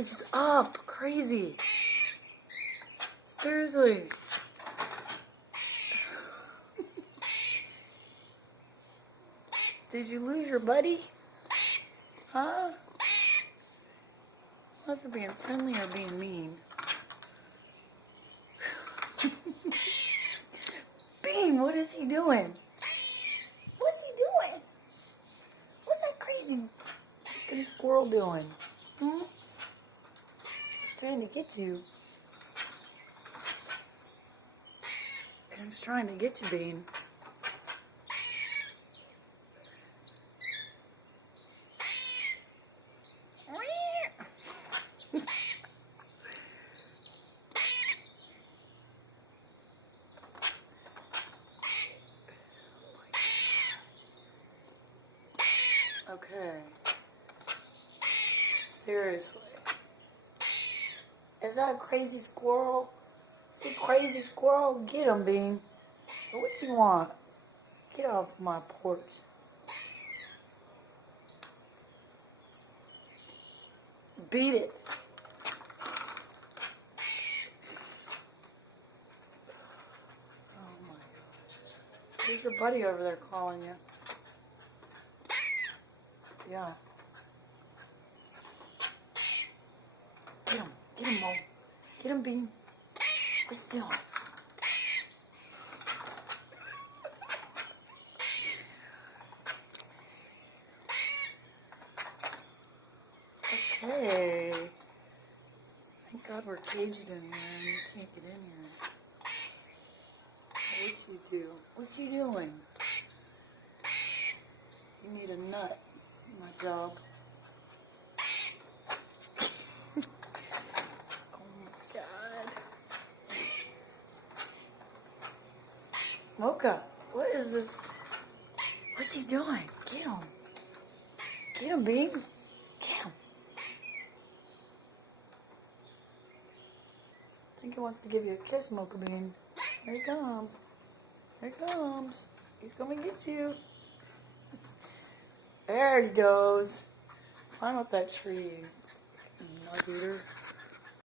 is up? Crazy. Seriously. Did you lose your buddy? Huh? Not for being friendly or being mean. Bean, what is he doing? What's he doing? What's that crazy fucking squirrel doing? Hmm? He's trying to get you. He's trying to get you, Bean. Okay. Seriously. Is that a crazy squirrel? Is he a crazy squirrel? Get him, Bean. What you want? Get off my porch. Beat it. Oh my gosh. There's your buddy over there calling you. Yeah. Get him, Mo. Get him, Bean. Get still. Okay. Thank God we're caged in here and you can't get in here. What you do? What you doing? You need a nut. My job. Oh my God. Mocha, what is this? What's he doing? Get him. Get him, Bean. Get him. I think he wants to give you a kiss, Mocha Bean. Here he comes. Here he comes. He's going to get you. There he goes. Climb up that tree, nut eater.